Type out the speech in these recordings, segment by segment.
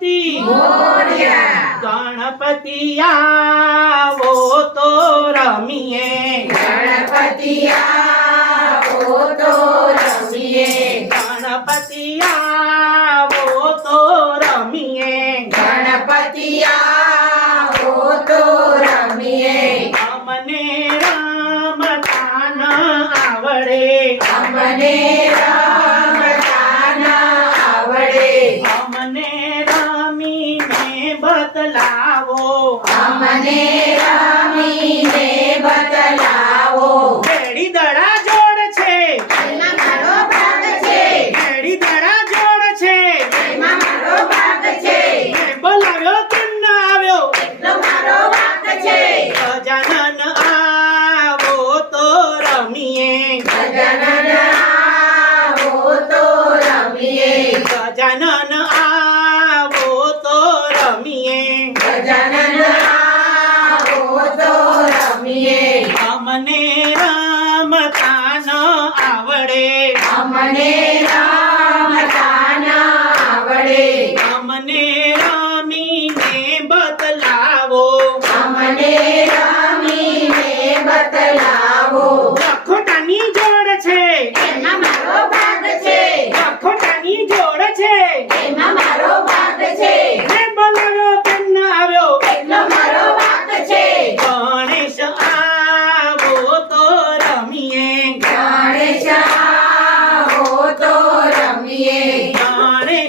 મૂર્તિ ગણપતિયા ગણપતિ આવો તો રમીએ. ગણપતિ ઘેડી દડા જોડ છે. એમાં મારો ભાગ છે. ઘેડી દડા જોડ છે. એમાં મારો ભાગ છે. બોલાવ્યો કેમ ન આવ્યો. એટલો મારો વાંક છે. ગજાનન આવો તો રમીએ. ગજાનન આવો તો રમીએ. ગજાનન આવો તો રમીએ ગજાનન આવો તો રમીએ અમને રામતા ન આવડે. અમને રમતા ના આવડે અમને રમીને બદલાવો અમને રમીને બદલાવો લખોટાની જોડ છે એમાં મારો ભાગ છે લખોટાની જોડ છે એમાં મારો ભાગ છે મેં બોલાવ્યો કેમ ન આવ્યો એટલો મારો વાંક છે ગણેશ આવો તો રમીએ ગણેશ આવો તો રમીએ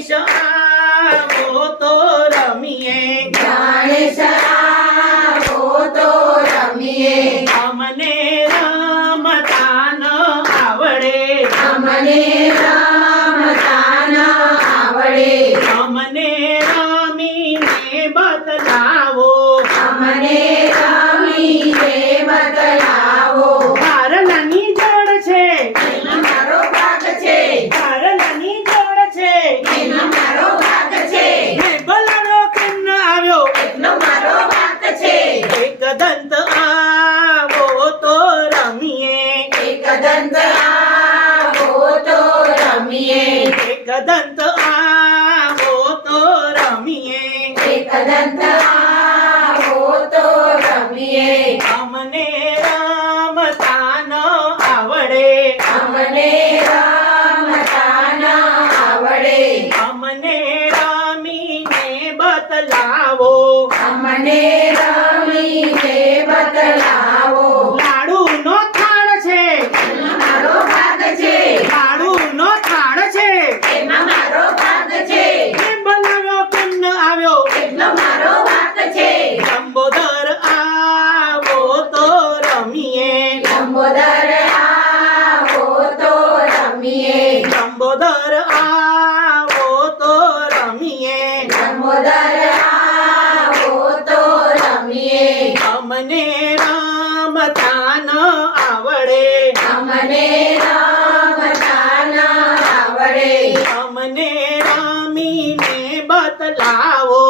ગણેશ આવો તો રમીએ ગણેશ આવો તો રમીએ અમને રમતા ન આવડે અમને રમતા ના આવડે અમને રમીને બદલાવો અમને રમીને બદલાવો ભારલાની જોડ છે એમાં મારો ભાગ છે ભારલાની જોડ છે એમાં મારો ભાગ છે મેં બોલાવ્યો કેમ ન આવ્યો એટલો મારો વાંક છે એક દંત આવો તો રમીએ એક દંત આવો તો રમીએ એક દંત આવો તો રમીએ. એક દંત આવો તો રમીએ. અમને રમતા ન આવડે અમને રમતા ના આવડે અમને રમીને બદલાવો અમને રમીને બદલાવો લાડુ નો થાળ છે એમાં મારો ભાગ છે લાડુ નો થાળ છે એમાં મારો ભાગ છે મેં બનાવ્યો કેમ ન આવ્યો એટલો મારો વાંક છે લંબોદર આવો તો રમીએ લંબોદર આવો તો રમીએ. લંબોદર આવો તો રમીએ. લંબોદર આવો તો રમીએ. અમને રમતા ન આવડે. અમને રમતા ના આવડે. અમને રમીને બદલાવો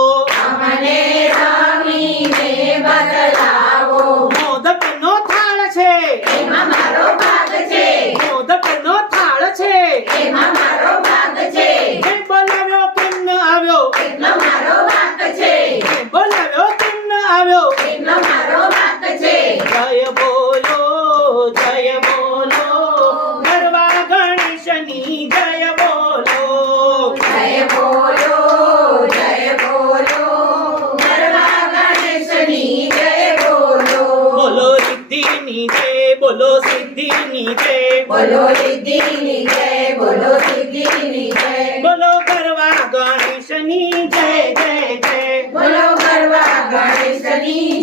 અમને રમીને બદલાવો મોદક નો થાળ છે એમાં મારો ભાગ છે મોદક નો થાળ છે એમાં મારો ભાગ છે મેં બોલાવ્યો કેમ ન આવ્યો એટલો મારો વાંક છે મેં બોલાવ્યો કેમ ન આવ્યો એટલો મારો વાંક છે જય બોલો જય બોલો ગરવા ગણેશની જય બોલો જય બોલો જય બોલો ગરબા ગણેશની જય બોલો બોલો સિદ્ધિની જય બોલો સિદ્ધિની જય બોલો સિદ્ધિની જય બોલો સિદ્ધિની જય બોલો કરવા ગણેશની જય જય જય. બોલો કરવા ગણેશની જય